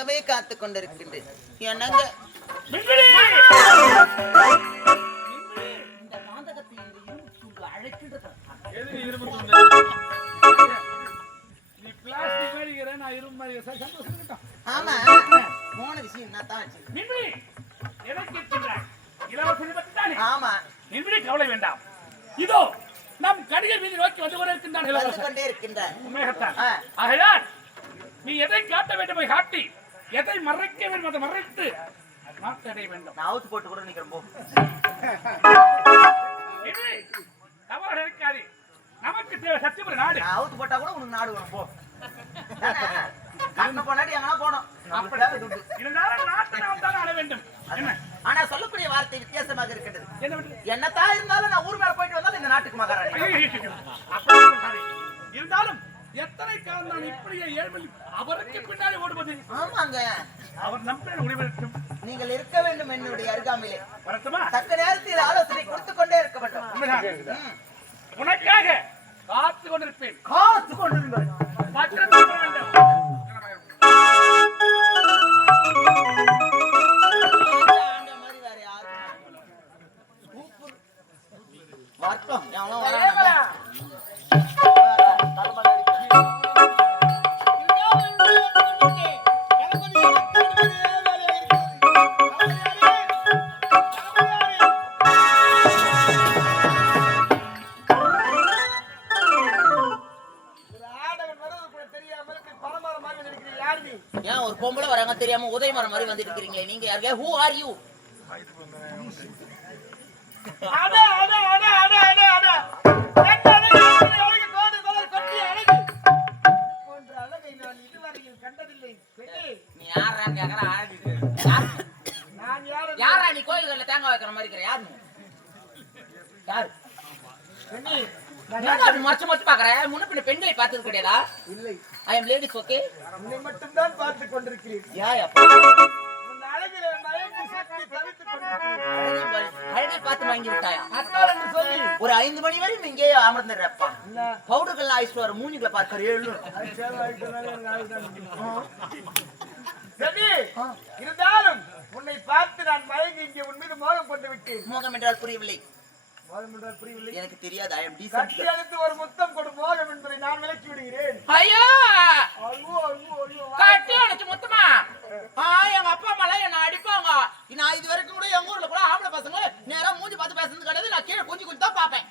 உனக்காகவே காத்து கொண்டிருக்கின்றேன் இருக்கட்டும். ஆமா. போன விஷயம் என்ன தான்? ஆமா. மின்மினி, கவலை வேண்டாம். இதோ நம் கடிகை மீது நோக்கி வந்து கொண்டே ஆ. ஆகையால் நீ எதை காட்ட வேண்டும் காட்டி எதை மறைக்க வேண்டும் அதை மறைத்து. நாட்டடைய வேண்டும். நான் அவுத்து போட்டு கூட நிக்கிறேன் போ. தவறாக இருக்காது. நமக்கு தேவை சத்தியபுர நாடு. நான் அவுத்து போட்டா கூட உனக்கு நாடு வேணும் போ. கண்ணு போனாடி எங்கன்னா போனோம் இருந்தாலும் நாட்டை நாம் தான் ஆள வேண்டும். என்ன? ஆனா சொல்லக்கூடிய வார்த்தை வித்தியாசமாக பண்றது? என்னத்தான் இருந்தாலும் நான் ஊர் மேல போயிட்டு வந்தாலும் இந்த நாட்டுக்கு மகாராணி. எத்தனை காலம் நான் இப்படியே ஏழ்மையில் அவருக்கு பின்னாடி ஓடுவது? ஆமாங்க. அவர் நம்பின முடிவெடுக்கும். நீங்கள் இருக்க வேண்டும் என்னுடைய அருகாமையிலே. வரட்டுமா? தக்க நேரத்தில் ஆலோசனை கொடுத்து கொண்டே இருக்க வேண்டும். உனக்காக காத்து கொண்டிருப்பேன். காத்து கொண்டிருங்கள். வராங்க தெரியாம உதயமரம் மாதிரி வந்துட்டு இருக்கீங்களே நீங்க யாருக்கே ஹூ ஆர் யூ நீ யாரான்னு கேக்குற? ஆடிட்டு யார்? யாரா? நீ கோயில்கள்ல தேங்காய் வைக்கிற மாதிரி இருக்கிற? யாரு? யாரு? மறைச்சு மறைச்சு பாக்குற முன்ன பின்ன பெண்களை பார்த்தது கிடையாதா? இல்லை. ஐ எம் லேடிஸ் ஓகே உன்னை மட்டும்தான் பார்த்து கொண்டிருக்கிறேன். யா அப்பா உன் அழகிலே மயங்கி சக்தி தவித்துக் கொண்டிருக்கிறேன். அழகை பார்த்து வாங்கி விட்டாயா? அத்தாள் என்று சொல்லி. ஒரு ஐந்து மணி வரையும் இங்கே அமர்ந்துடுறப்பா பவுடர்கள் ஆயிட்டு வர மூஞ்சிகளை பார்க்கற ஏழு இருந்தாலும் உன்னை பார்த்து நான் மயங்கி இங்கே உன் மீது மோகம் கொண்டு விட்டேன். மோகம் என்றால் புரியவில்லை. எனக்கு தெரியாது ஐ கட்டி டீசன்ட் அழுத்து ஒரு முத்தம் கொடு மோகம் என்பதை நான் விலக்கி விடுகிறேன். ஐயோ! ஐயோ ஐயோ ஐயோ கட்டி அணைச்சு மொத்தமா? ஆ எங்க அப்பா அம்மா எல்லாம் என்ன அடிப்பாங்க. நான் இது வரைக்கும் கூட எங்க ஊர்ல கூட ஆம்பளை பசங்க நேரா மூஞ்சி பார்த்து பேசுறது கிடையாது. நான் கீழே கொஞ்சம் கொஞ்சம் தான் பார்ப்பேன்.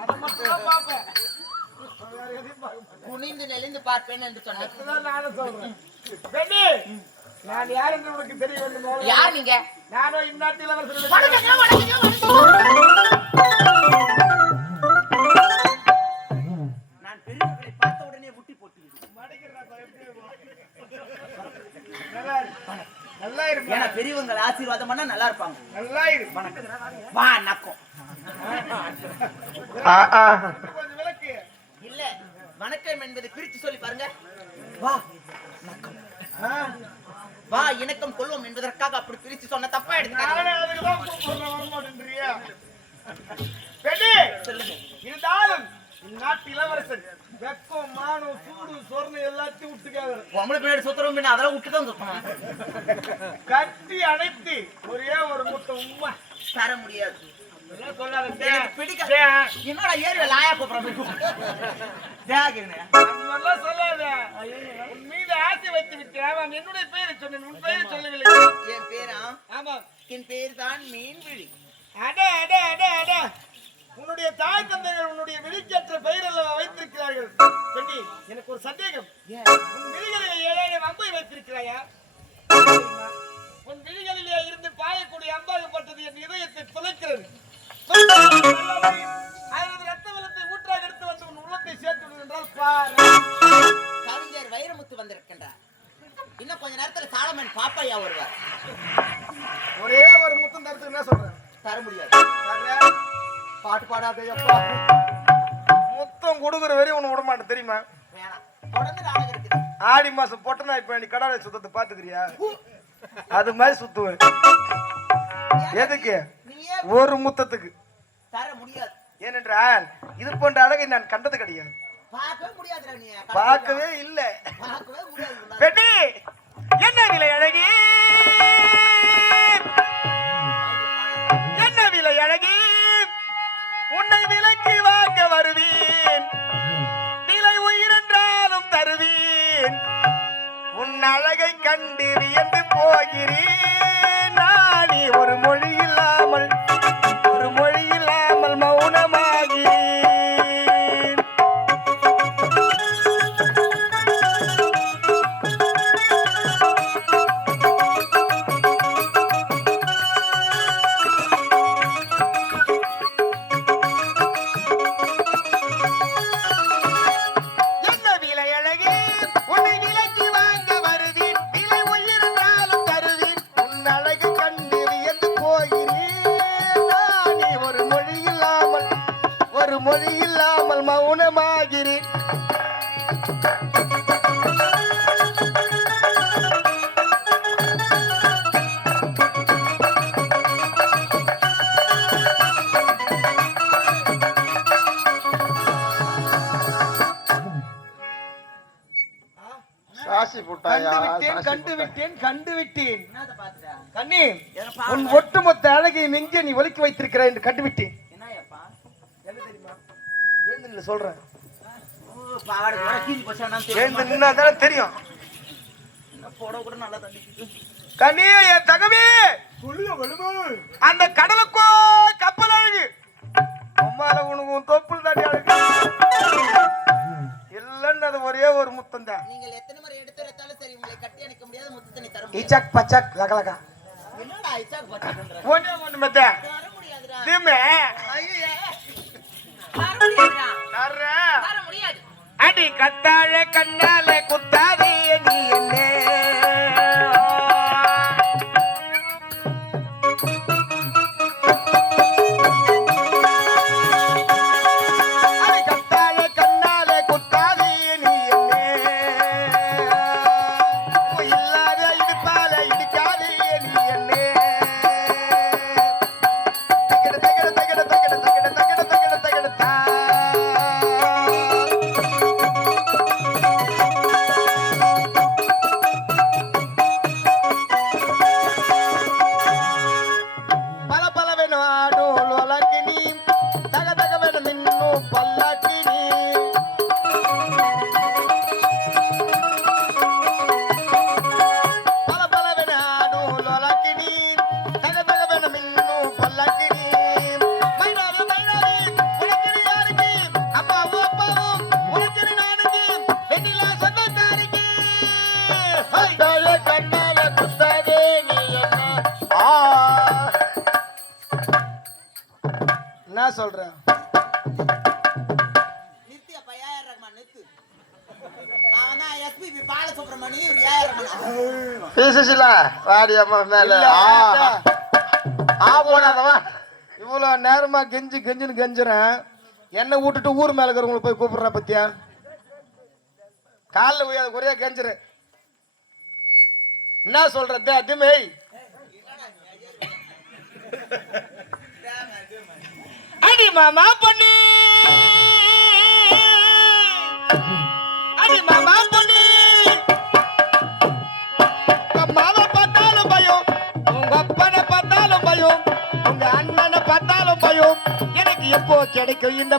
அதை மட்டும் தான் மாட்டேன் குனிந்து நெளிந்து பார்ப்பேன் என்று சொன்னேன் அதுதான் நானும் சொல்றேன். நான் யார் என்று உனக்கு தெரிய வேண்டும். யார் நீங்க? நானும் இந்நாட்டு ஏன்னா பெரியவங்க ஆசீர்வாதம் பண்ணா நல்லா இருப்பாங்க. நல்லா இரு வா நக்கம். கொஞ்சம் விளக்கு இல்ல வணக்கம் என்பதை பிரிச்சு சொல்லி பாருங்க. வா நக்கம். ஆ, வா இணக்கம் கொள்வோம் என்பதற்காக அப்படி பிரிச்சு சொன்ன தப்பா சொல்லுங்க. இருந்தாலும் இந்நாட்டு இளவரசன் வெக்கம் மானம் சூடு சொர்ணம் எல்லாத்தையும் விட்டுக்காக பொம்பளை பின்னாடி சுத்துறோம் பின்ன அதெல்லாம் விட்டு தான் சுத்தணும். கட்டி அணைத்து ஒரே ஒரு முட்டை உண்மை தர முடியாது. என்னடா ஏரியா லாயா மீது ஆசை வைத்து விட்டேன். என்னுடைய பெயரை சொன்னேன். உன் பெயரை சொல்லவில்லை. என் பேரா? ஆமா என் பேர் தான் மீன்விழி. அட அட அட அட. சந்தேகம். உன் விழிகளிலே ஏழேழு அம்பை வைத்திருக்கிறாயா? உன் விழிகளிலே இருந்து பாயக்கூடிய அம்பாகப்பட்டது என் இதயத்தை துளைக்கிறது. அதனது ரத்த வெள்ளத்தை ஊற்றாக எடுத்து வந்து உன் உள்ளத்தை சேர்த்து என்றால் பாரு. கவிஞர் வைரமுத்து வந்திருக்கின்றார். இன்னும் கொஞ்ச நேரத்துல சாலமன் பாப்பையா வருவார். ஒரே ஒரு முத்தம் தரத்துக்கு என்ன சொல்றேன்? தர முடியாது. பாட்டு பாடாதையப்பா முத்தம் கொடுக்குற வரையும் உன்னை விட மாட்டேன் தெரியுமா? வேணாம். ஆடி மாசம் பொட்டனா இப்ப நீ கடாலை சுத்தத்தை பாத்துக்கிறியா அது மாதிரி சுத்துவேன். எதுக்கு? ஒரு முத்தத்துக்கு. ஏனென்றால் இது போன்ற அழகை நான் கண்டது கிடையாது. பார்க்கவே இல்லை. பெட்டி என்ன விலை அழகி? என்ன விலை அழகி? உன்னை விலைக்கு வாங்க வருவேன். மொழி இல்லாமல் மௌனமாகிறேன் கண்டுவிட்டேன் கண்டுவிட்டேன் கண்ணி உன் ஒட்டுமொத்த அழகை நெஞ்சே நீ ஒலுக்கி வைத்திருக்கிறாய் என்று கண்டுவிட்டேன் சேர்ந்து நின்று சொல்றேன். சேர்ந்து நின்னா தானே தெரியும். கனி என் தகவி அந்த கடலுக்கோ கப்பல் அழகு. அம்மால உனக்கும் தொப்புள் தாண்டி அழகு. இல்லைன்னு ஒரே ஒரு முத்தம் தான். எத்தனை முறை எடுத்து எடுத்தாலும் சரி உங்களை கட்டி அணைக்க முடியாத முத்தத்தை தரும். இச்சக் பச்சக் லகலகா என்னடா இச்சக் பச்சக் ஒண்ணு ஒண்ணு மத்தே வாழ கண்ணால ஆ. போனாதவா இவ்வளோ நேரமா கெஞ்சி கெஞ்சின்னு கெஞ்சுறேன். என்னை விட்டுட்டு ஊர் மேல இருக்கிறவங்களை போய் கூப்பிடுறேன் பத்தியா? காலில் போய் அது ஒரே கெஞ்சுறேன். என்ன சொல்ற தே திமை அடி மாமா பொண்ணு. அடி மாமா பொண்ணு. அம்மாவை பார்த்தாலும் பயம். உங்க அப்பனை பார்த்தாலும் பயம். உங்க அண்ணனை பார்த்தாலும் பயம். எனக்கு எப்போ கிடைக்கும் இந்த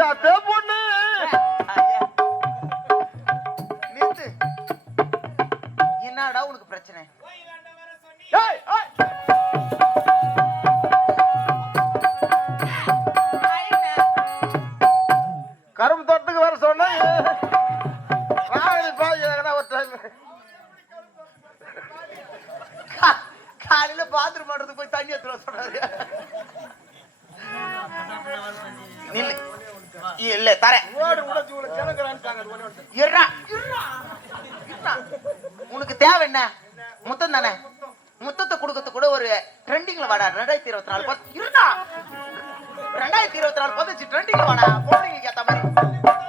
அக்கா பொண்ணு! அத்தே. என்னடா உனக்கு பிரச்சனை? கரும்பு தோட்டத்துக்கு வர சொன்னா பாத்ரூம் பண்றதுக்கு போய் தண்ணி எடுத்துட்டு வர சொன்னாரு. இல்ல இருடா. உனக்கு தேவை என்ன? முத்தம் தானே? முத்தத்தை கொடுக்கறது கூட ஒரு ட்ரெண்டிங்ல வாடா. ரெண்டாயிரத்தி இருபத்தி நாலு இருந்தா ரெண்டாயிரத்தி இருபத்தி நாலு பதினஞ்சு ட்ரெண்டிங்ல வாடா. பொம்பளைங்களுக்கு ஏத்த மாதிரி.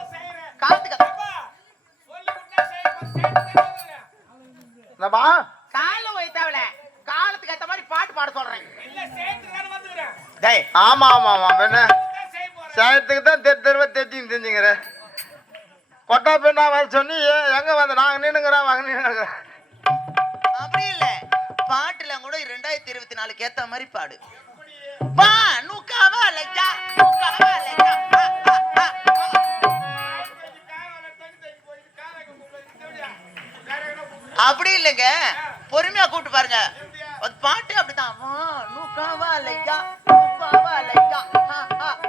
ஆமா ஆமா ஆமா. என்ன சேயத்துக்கு தான் தெரு தெருவா தெத்தின்னு தெரிஞ்சுங்கிற கொட்டா பெண்ணா வர சொன்னி எங்க வந்த? நாங்க நின்னுங்கிறோம் வாங்க நின்னுங்கிறோம் அப்படி இல்ல. பாட்டுல கூட ரெண்டாயிரத்தி இருபத்தி நாலுக்கு ஏத்த மாதிரி பாடு. வா நூக்காவா லெக்கா நூக்காவா லெக்கா அப்படி இல்லைங்க. பொறுமையா கூப்பிட்டு பாருங்க. பாட்டு அப்படிதான் வா நூக்காவா 娃娃来了哈哈。